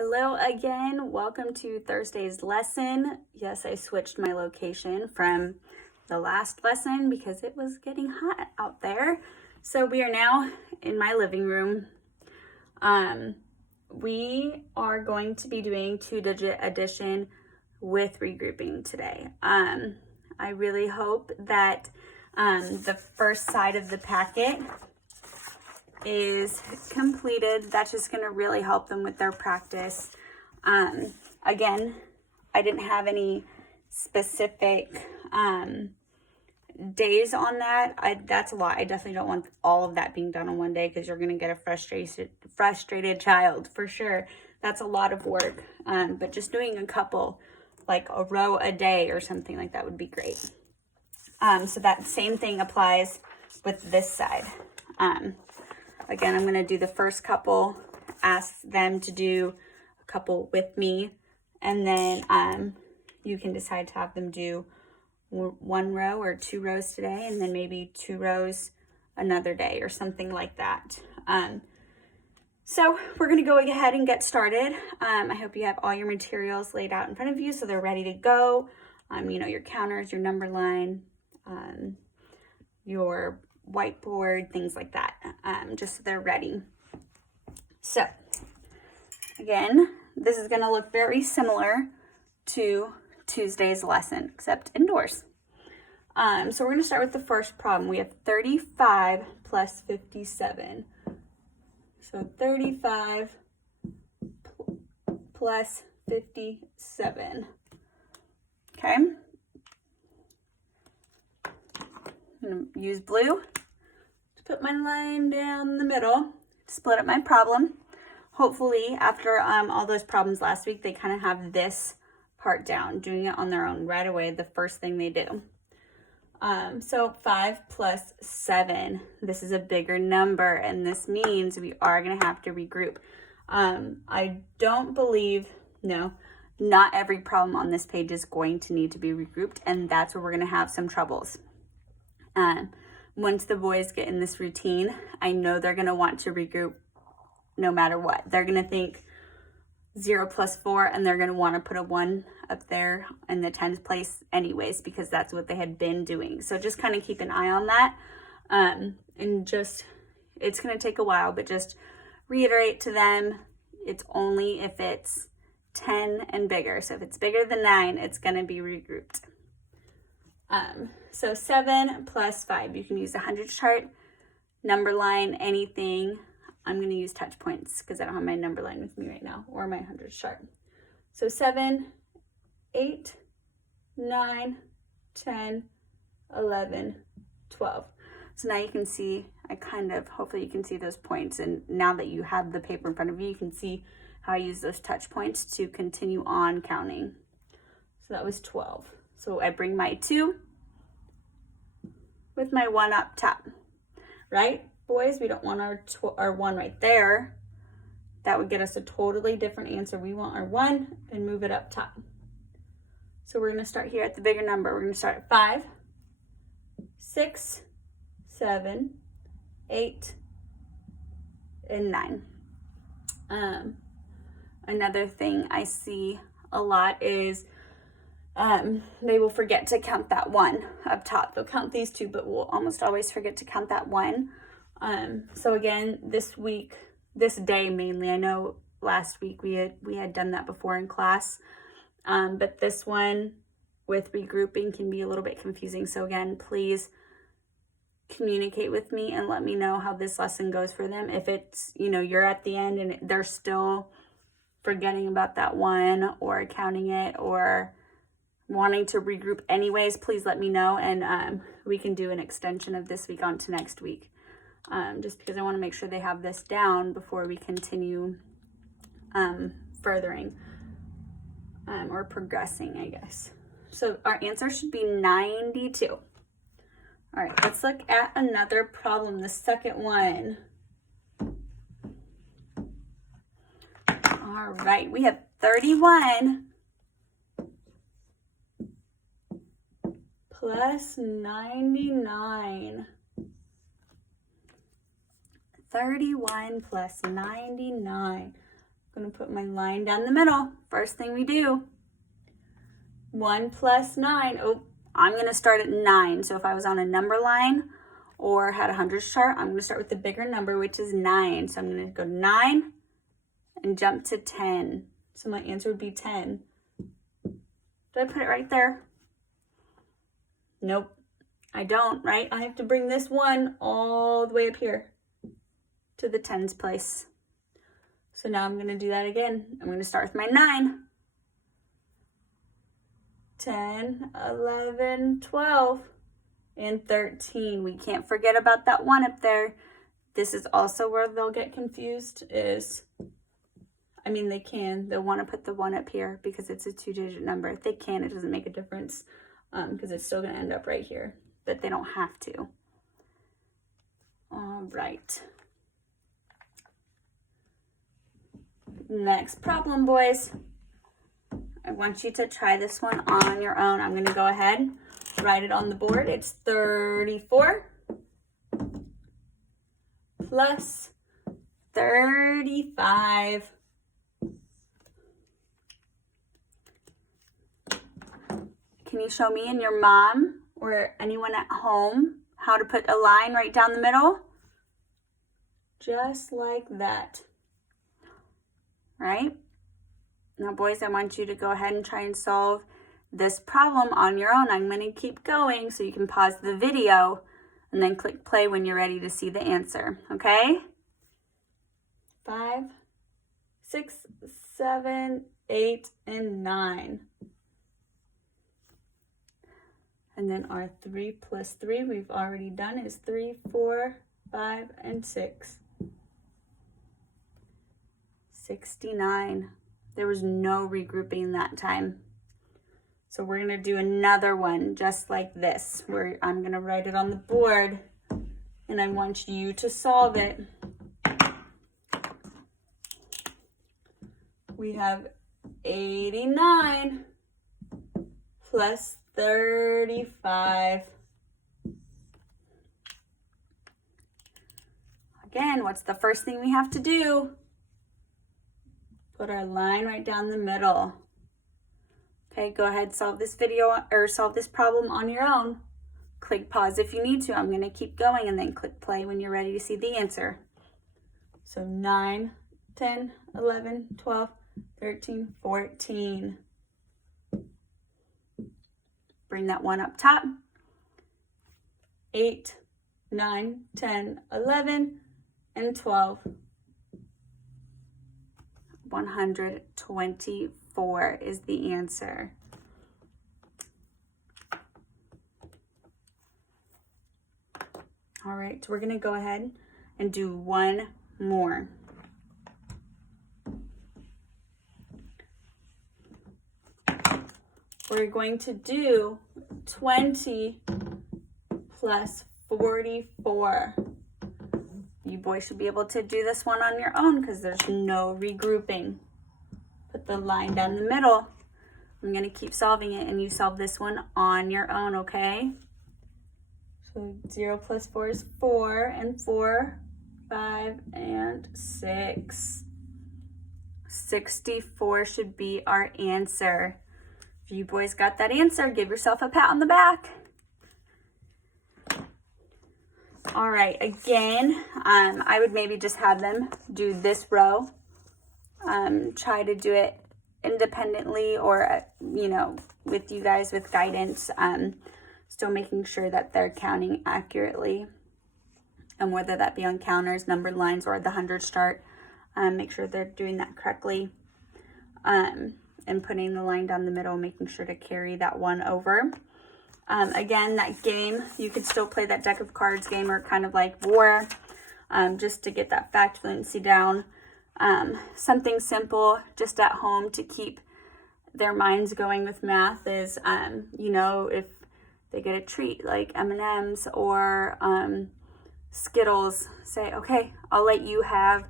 Hello again. Welcome to Thursday's lesson. Yes, I switched my location from the last lesson because it was getting hot out there. So we are now in my living room. We are going to be doing two-digit addition with regrouping today. I really hope that the first side of the packet is completed. That's just going to really help them with their practice. Again, I didn't have any specific days on that. That's a lot. I definitely don't want all of that being done on one day because you're going to get a frustrated child for sure. That's a lot of work. But just doing a couple, like a row a day or something like that would be great. So that same thing applies with this side. Again, I'm going to do the first couple, ask them to do a couple with me, and then you can decide to have them do one row or two rows today, and then maybe two rows another day or something like that. So we're going to go ahead and get started. I hope you have all your materials laid out in front of you so they're ready to go. Your counters, your number line, your whiteboard, things like that, just so they're ready. So again, this is going to look very similar to Tuesday's lesson, except indoors. So we're going to start with the first problem. We have 35 plus 57. So 35 plus 57. Okay. I'm going to use blue to put my line down the middle, split up my problem. Hopefully, after all those problems last week, they kind of have this part down, doing it on their own right away, the first thing they do. So 5 plus 7, this is a bigger number, and this means we are going to have to regroup. I don't believe, no, not every problem on this page is going to need to be regrouped, and that's where we're going to have some troubles. Once the boys get in this routine, I know they're going to want to regroup no matter what. They're going to think 0 plus 4, and they're going to want to put a 1 up there in the 10th place anyways, because that's what they had been doing. So just kind of keep an eye on that. And just, it's going to take a while, but just reiterate to them, it's only if it's 10 and bigger. So if it's bigger than 9, it's going to be regrouped. So 7 plus 5, you can use a 100 chart, number line, anything. I'm going to use touch points because I don't have my number line with me right now, or my 100 chart. So 7, 8, 9, 10, 11, 12. So now you can see, hopefully you can see those points. And now that you have the paper in front of you, you can see how I use those touch points to continue on counting. So that was 12. So I bring my 2 with my 1 up top, right? Boys, we don't want our 1 right there. That would get us a totally different answer. We want our 1 and move it up top. So we're going to start here at the bigger number. We're going to start at 5, 6, 7, 8, and 9. Another thing I see a lot is they will forget to count that 1 up top. They'll count these 2, but will almost always forget to count that 1. So again, this day mainly, I know last week we had done that before in class, but this one with regrouping can be a little bit confusing. So again, please communicate with me and let me know how this lesson goes for them. If it's, you're at the end and they're still forgetting about that 1 or counting it or wanting to regroup anyways, please let me know, and we can do an extension of this week onto next week. Just because I want to make sure they have this down before we continue furthering or progressing, I guess. So our answer should be 92. All right, let's look at another problem, the second one. All right, we have 31 plus 99. 31 plus 99. I'm going going to put my line down the middle. First thing we do. 1 plus 9. Oh, I'm going to start at 9. So if I was on a number line or had a hundreds chart, I'm going to start with the bigger number, which is 9. So I'm going to go 9 and jump to 10. So my answer would be 10. Did I put it right there? Nope, I don't, right? I have to bring this 1 all the way up here to the tens place. So now I'm going to do that again. I'm going to start with my 9. 10, 11, 12, and 13. We can't forget about that 1 up there. This is also where they'll get confused is, I mean, they can. They'll want to put the 1 up here because it's a 2-digit number. If they can, it doesn't make a difference because it's still going to end up right here, but they don't have to. All right. Next problem, boys. I want you to try this one on your own. I'm going to go ahead, write it on the board. It's 34 plus 35. Can you show me and your mom or anyone at home how to put a line right down the middle? Just like that. Right? Now, boys, I want you to go ahead and try and solve this problem on your own. I'm going to keep going so you can pause the video and then click play when you're ready to see the answer, okay? 5, 6, 7, 8, and 9. And then our 3 plus 3 we've already done is 3, 4, 5, and 6. 69. There was no regrouping that time. So we're going to do another one just like this, where I'm going to write it on the board and I want you to solve it. We have 89 plus 35. Again, what's the first thing we have to do? Put our line right down the middle. Okay, go ahead, solve this video or solve this problem on your own. Click pause if you need to. I'm going to keep going and then click play when you're ready to see the answer. So 9, 10, 11, 12, 13, 14. Bring that 1 up top. 8, 9, 10, 11, and 12. 124 is the answer. All right, so we're going to go ahead and do one more. We're going to do 20 plus 44. You boys should be able to do this one on your own because there's no regrouping. Put the line down the middle. I'm going to keep solving it and you solve this one on your own, okay? So 0 plus 4 is 4, and 4, 5, and 6. 64 should be our answer. If you boys got that answer, give yourself a pat on the back. All right, again, I would maybe just have them do this row. Try to do it independently or, you know, with you guys with guidance. Still making sure that they're counting accurately. And whether that be on counters, numbered lines, or the hundreds chart, make sure they're doing that correctly. And putting the line down the middle, making sure to carry that 1 over. Again, that game, you could still play that deck of cards game or kind of like war, just to get that fact fluency down. Something simple just at home to keep their minds going with math is, you know, if they get a treat like M&Ms or Skittles, say, okay, I'll let you have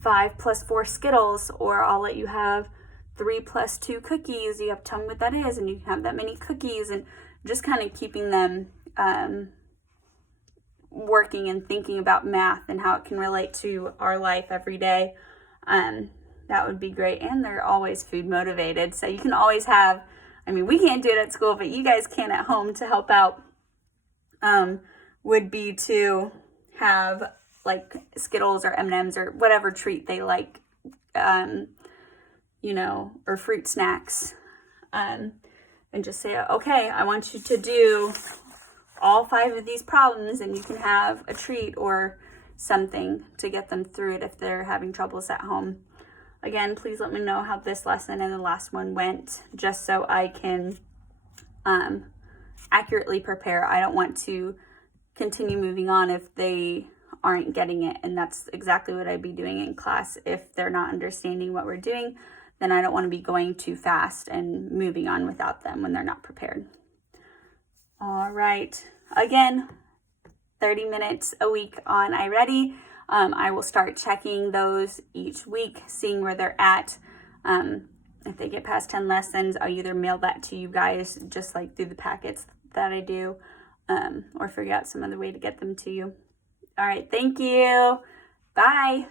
5 plus 4 Skittles, or I'll let you have 3 plus 2 cookies. You have to tell me what that is, and you can have that many cookies, and just kind of keeping them working and thinking about math and how it can relate to our life every day. that would be great. And they're always food motivated. So you can always have, I mean, we can't do it at school, but you guys can at home to help out. Would be to have like Skittles or M&Ms or whatever treat they like, you know, or fruit snacks. And just say, okay, I want you to do all 5 of these problems and you can have a treat or something to get them through it if they're having troubles at home. Again, please let me know how this lesson and the last one went, just so I can accurately prepare. I don't want to continue moving on if they aren't getting it, and that's exactly what I'd be doing in class. If they're not understanding what we're doing, then I don't want to be going too fast and moving on without them when they're not prepared. All right, again, 30 minutes a week on iReady. I will start checking those each week, seeing where they're at. If they get past 10 lessons, I'll either mail that to you guys, just like through the packets that I do, or figure out some other way to get them to you. All right, thank you. Bye.